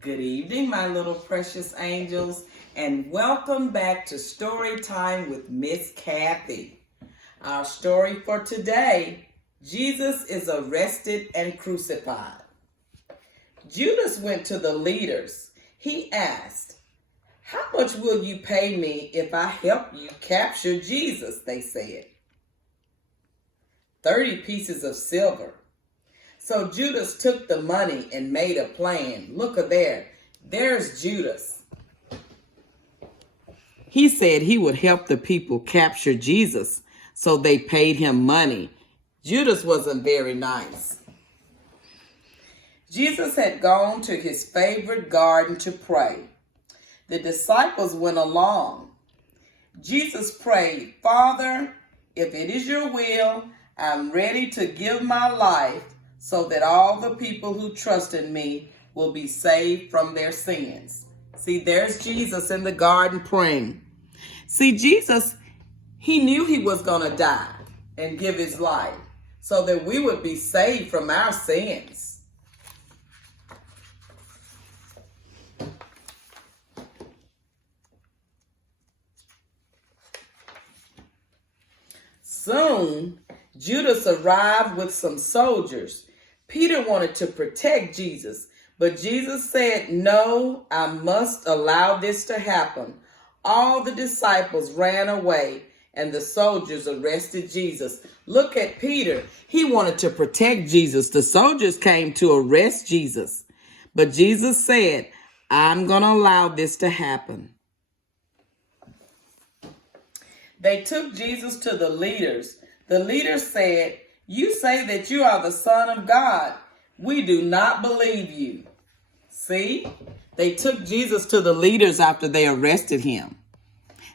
Good evening, my little precious angels, and welcome back to Story Time with Miss Kathy. Our story for today, Jesus is arrested and crucified. Judas went to the leaders. He asked, "How much will you pay me if I help you capture Jesus?" they said. 30 pieces of silver. So Judas took the money and made a plan. Look there. There's Judas. He said he would help the people capture Jesus, so they paid him money. Judas wasn't very nice. Jesus had gone to his favorite garden to pray. The disciples went along. Jesus prayed, "Father, if it is your will, I'm ready to give my life so that all the people who trust in me will be saved from their sins." See, there's Jesus in the garden praying. See, Jesus, he knew he was going to die and give his life so that we would be saved from our sins. Soon, Judas arrived with some soldiers. Peter wanted to protect Jesus, but Jesus said, "No, I must allow this to happen." All the disciples ran away, and the soldiers arrested Jesus. Look at Peter. He wanted to protect Jesus. The soldiers came to arrest Jesus, but Jesus said, "I'm going to allow this to happen." They took Jesus to the leaders. The leaders said, "You say that you are the Son of God. We do not believe you." See, they took Jesus to the leaders after they arrested him.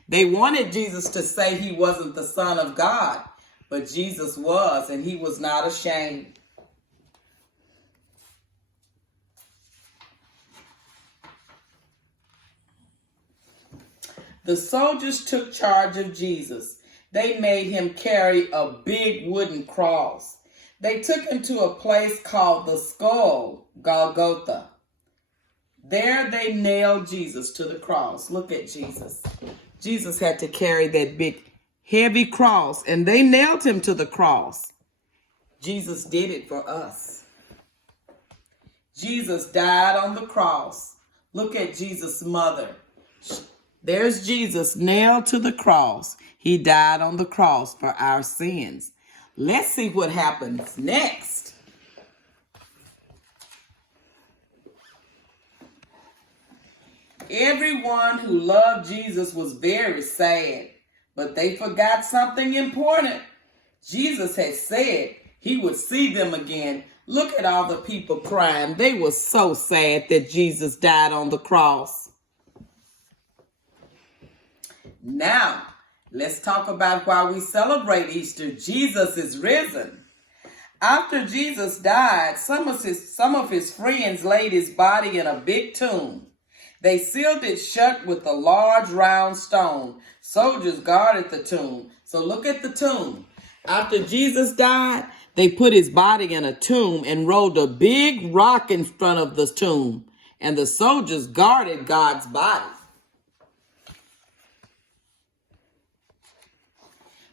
They wanted Jesus to say he wasn't the Son of God, but Jesus was, and he was not ashamed. The soldiers took charge of Jesus. They made him carry a big wooden cross. They took him to a place called the Skull, Golgotha. There they nailed Jesus to the cross. Look at Jesus. Jesus had to carry that big, heavy cross, and they nailed him to the cross. Jesus did it for us. Jesus died on the cross. Look at Jesus' mother. There's Jesus nailed to the cross. He died on the cross for our sins. Let's see what happens next. Everyone who loved Jesus was very sad, but they forgot something important. Jesus had said he would see them again. Look at all the people crying. They were so sad that Jesus died on the cross. Now, let's talk about why we celebrate Easter. Jesus is risen. After Jesus died, some of his friends laid his body in a big tomb. They sealed it shut with a large round stone. Soldiers guarded the tomb. So look at the tomb. After Jesus died, they put his body in a tomb and rolled a big rock in front of the tomb. And the soldiers guarded God's body.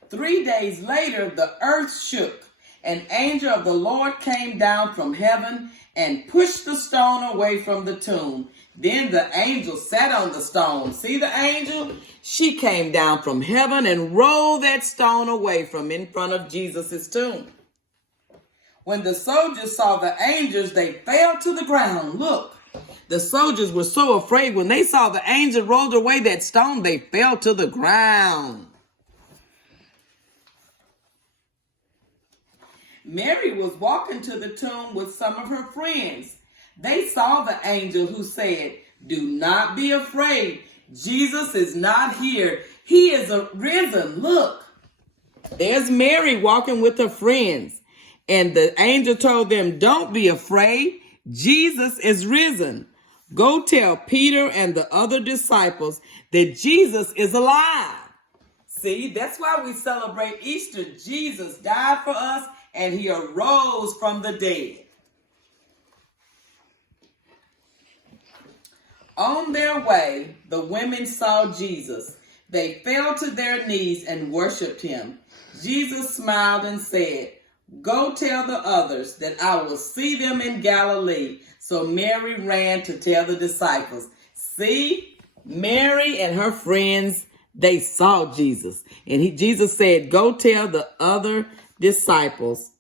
3 days later, the earth shook. An angel of the Lord came down from heaven and pushed the stone away from the tomb. Then the angel sat on the stone. See the angel? She came down from heaven and rolled that stone away from in front of Jesus' tomb. When the soldiers saw the angels, they fell to the ground. Look, the soldiers were so afraid. When they saw the angel rolled away that stone, they fell to the ground. Mary was walking to the tomb with some of her friends. They saw the angel who said, "Do not be afraid. Jesus is not here. He is risen. Look." There's Mary walking with her friends. And the angel told them, "Don't be afraid. Jesus is risen. Go tell Peter and the other disciples that Jesus is alive." See, that's why we celebrate Easter. Jesus died for us and he arose from the dead. On their way, the women saw Jesus. They fell to their knees and worshiped him. Jesus smiled and said, "Go tell the others that I will see them in Galilee." So Mary ran to tell the disciples. See, Mary and her friends, they saw Jesus. And Jesus said, "Go tell the other disciples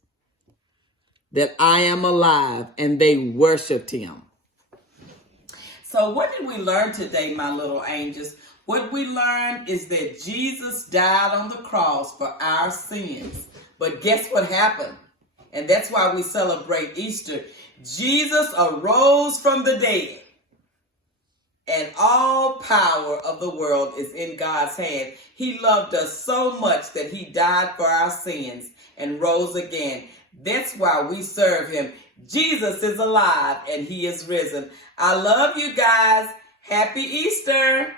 that I am alive." And they worshiped him. So what did we learn today, my little angels? What we learned is that Jesus died on the cross for our sins. But guess what happened? And that's why we celebrate Easter. Jesus arose from the dead. And all power of the world is in God's hand. He loved us so much that he died for our sins and rose again. That's why we serve him. Jesus is alive and he is risen. I love you guys. Happy Easter.